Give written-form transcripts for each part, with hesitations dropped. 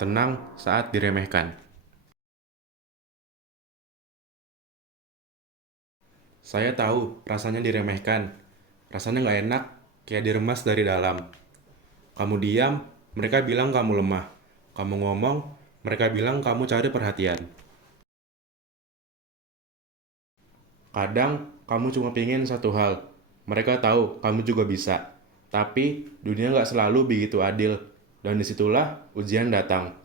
Tenang saat diremehkan. Saya tahu rasanya diremehkan. Rasanya nggak enak, kayak diremas dari dalam. Kamu diam, mereka bilang kamu lemah. Kamu ngomong, mereka bilang kamu cari perhatian. Kadang kamu cuma pingin satu hal. Mereka tahu kamu juga bisa. Tapi dunia nggak selalu begitu adil. Dan disitulah ujian datang.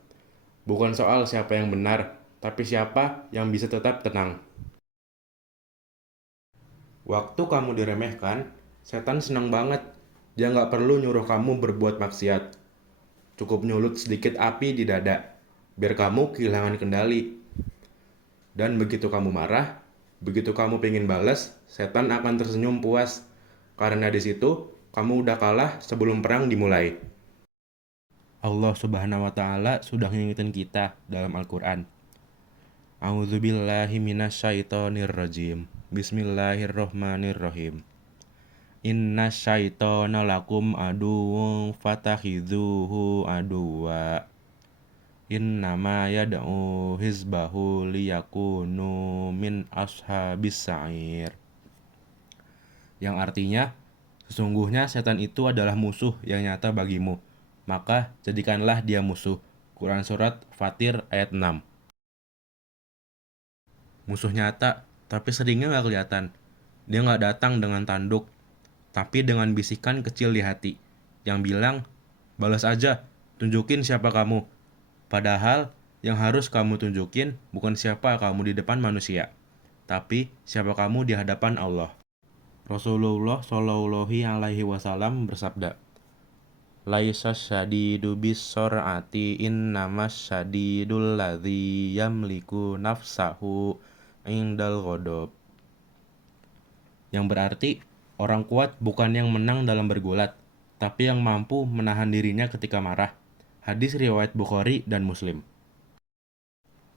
Bukan soal siapa yang benar, tapi siapa yang bisa tetap tenang. Waktu kamu diremehkan, setan senang banget. Dia nggak perlu nyuruh kamu berbuat maksiat. Cukup nyulut sedikit api di dada, biar kamu kehilangan kendali. Dan begitu kamu marah, begitu kamu pengen balas, setan akan tersenyum puas. Karena di situ, kamu udah kalah sebelum perang dimulai. Allah Subhanahu wa Ta'ala sudah ngingetin kita dalam Al-Quran. A'udzubillahi minasyaitonirrajim. Bismillahirrohmanirrohim. Inna syaitona lakum aduwwun fatakhidhuhu aduwwa. Innama yad'u hizbahu liyakunu min ashabis sa'ir. Yang artinya, sesungguhnya setan itu adalah musuh yang nyata bagimu. Maka jadikanlah dia musuh. Quran Surat Fatir ayat 6. Musuh nyata, tapi seringnya nggak kelihatan. Dia nggak datang dengan tanduk, tapi dengan bisikan kecil di hati, yang bilang, balas aja, tunjukin siapa kamu. Padahal, yang harus kamu tunjukin bukan siapa kamu di depan manusia, tapi siapa kamu di hadapan Allah. Rasulullah Shallallahu Alaihi Wasallam bersabda, Laisa syadidu bisor'ati innamas syadidul ladzi yamliku nafsahu indal ghadab. Yang berarti, orang kuat bukan yang menang dalam bergulat, tapi yang mampu menahan dirinya ketika marah. Hadis riwayat Bukhari dan Muslim.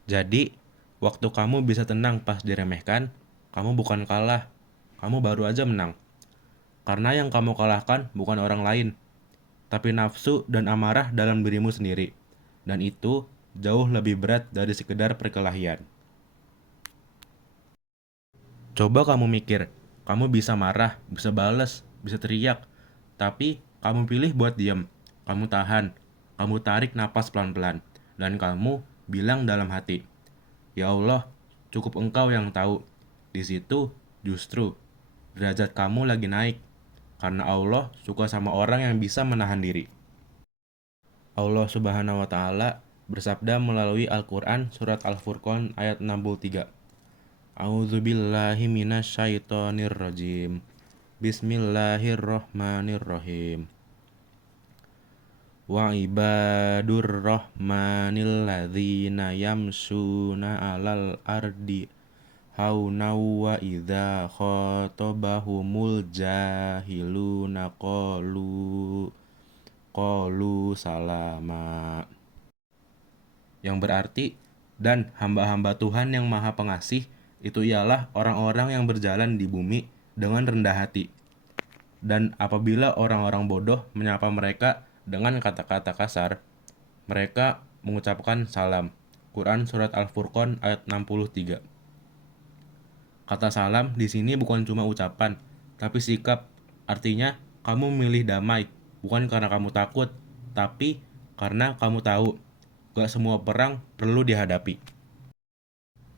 Jadi, waktu kamu bisa tenang pas diremehkan, kamu bukan kalah, kamu baru aja menang. Karena yang kamu kalahkan bukan orang lain, tapi nafsu dan amarah dalam dirimu sendiri. Dan itu jauh lebih berat dari sekedar perkelahian. Coba kamu mikir, kamu bisa marah, bisa bales, bisa teriak, tapi kamu pilih buat diam. Kamu tahan, kamu tarik napas pelan-pelan, dan kamu bilang dalam hati, Ya Allah, cukup Engkau yang tahu. Di situ justru derajat kamu lagi naik, karena Allah suka sama orang yang bisa menahan diri. Allah Subhanahu wa Ta'ala bersabda melalui Al-Quran Surat Al-Furqan ayat 63. A'udzubillahi minasyaitonirrajim. Bismillahirrohmanirrohim. Wa ibadur rahmanil ladzina yamsuna 'alal ardi haunau wa idza khatabahumul jahiluna qalu salama. Yang berarti, dan hamba-hamba Tuhan yang Maha Pengasih itu ialah orang-orang yang berjalan di bumi dengan rendah hati. Dan apabila orang-orang bodoh menyapa mereka dengan kata-kata kasar, mereka mengucapkan salam. Quran Surat Al-Furqan ayat 63. Kata salam di sini bukan cuma ucapan, tapi sikap. Artinya, kamu memilih damai, bukan karena kamu takut, tapi karena kamu tahu, gak semua perang perlu dihadapi.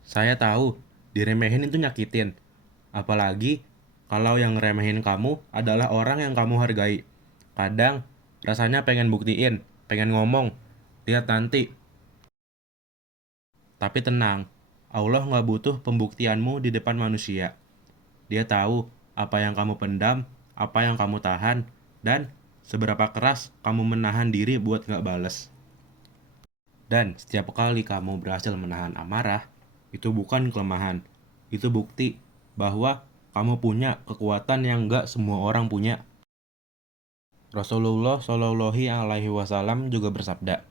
Saya tahu, diremehin itu nyakitin. Apalagi kalau yang ngeremehin kamu adalah orang yang kamu hargai. Kadang rasanya pengen buktiin, pengen ngomong, lihat nanti. Tapi tenang, Allah nggak butuh pembuktianmu di depan manusia. Dia tahu apa yang kamu pendam, apa yang kamu tahan, dan seberapa keras kamu menahan diri buat nggak bales. Dan setiap kali kamu berhasil menahan amarah, itu bukan kelemahan. Itu bukti bahwa kamu punya kekuatan yang nggak semua orang punya. Rasulullah Shallallahu Alaihi Wasallam juga bersabda,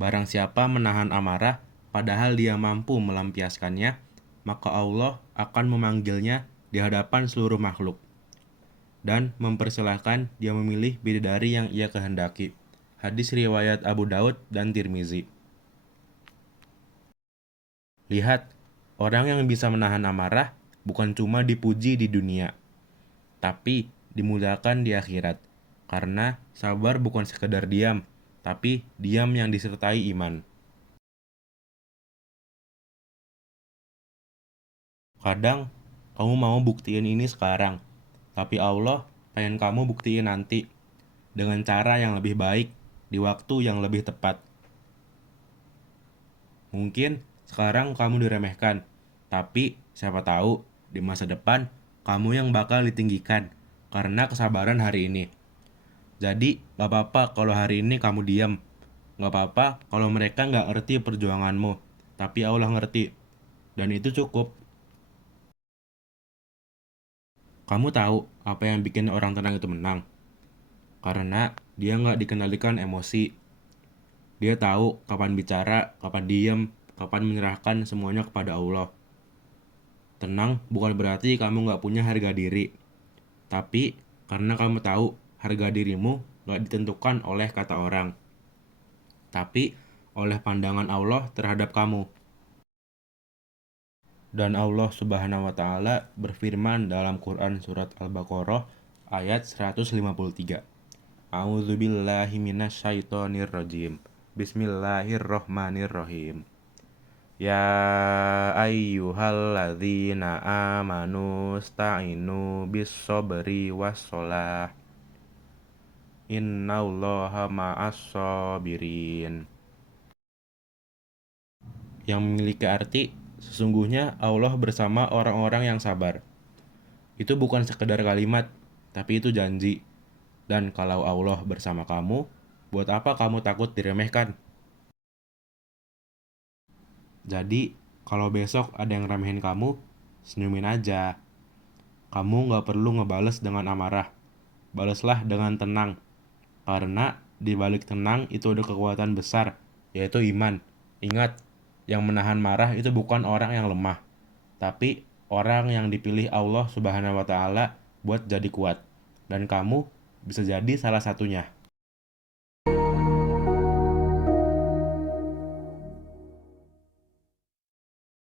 Barang siapa menahan amarah, padahal dia mampu melampiaskannya, maka Allah akan memanggilnya di hadapan seluruh makhluk dan mempersilahkan dia memilih bidadari yang ia kehendaki. Hadis riwayat Abu Daud dan Tirmizi. Lihat, orang yang bisa menahan amarah bukan cuma dipuji di dunia, tapi dimuliakan di akhirat. Karena sabar bukan sekedar diam, tapi diam yang disertai iman. Kadang kamu mau buktiin ini sekarang, tapi Allah pengen kamu buktiin nanti dengan cara yang lebih baik di waktu yang lebih tepat. Mungkin sekarang kamu diremehkan, tapi siapa tahu di masa depan kamu yang bakal ditinggikan karena kesabaran hari ini. Jadi, gak apa-apa kalau hari ini kamu diam. Gak apa-apa kalau mereka gak ngerti perjuanganmu, tapi Allah ngerti. Dan itu cukup. Kamu tahu apa yang bikin orang tenang itu menang? Karena dia gak dikendalikan emosi. Dia tahu kapan bicara, kapan diam, kapan menyerahkan semuanya kepada Allah. Tenang bukan berarti kamu gak punya harga diri. Tapi karena kamu tahu harga dirimu gak ditentukan oleh kata orang, tapi oleh pandangan Allah terhadap kamu. Dan Allah Subhanahu wa taala berfirman dalam Quran surat Al-Baqarah ayat 153. A'udzubillahi minasyaitonirrajim. Bismillahirrohmanirrohim. Ya ayyuhalladzina amanu sta'inu bis-sabri was-shalah. Innallaha ma'as-sabirin. Yang memiliki arti, sesungguhnya Allah bersama orang-orang yang sabar. Itu bukan sekedar kalimat, tapi itu janji. Dan kalau Allah bersama kamu, buat apa kamu takut diremehkan? Jadi, kalau besok ada yang remehin kamu, senyumin aja. Kamu gak perlu ngebales dengan amarah. Baleslah dengan tenang. Karena di balik tenang itu ada kekuatan besar, yaitu iman. Ingat, yang menahan marah itu bukan orang yang lemah, tapi orang yang dipilih Allah Subhanahu wa taala buat jadi kuat. Dan kamu bisa jadi salah satunya.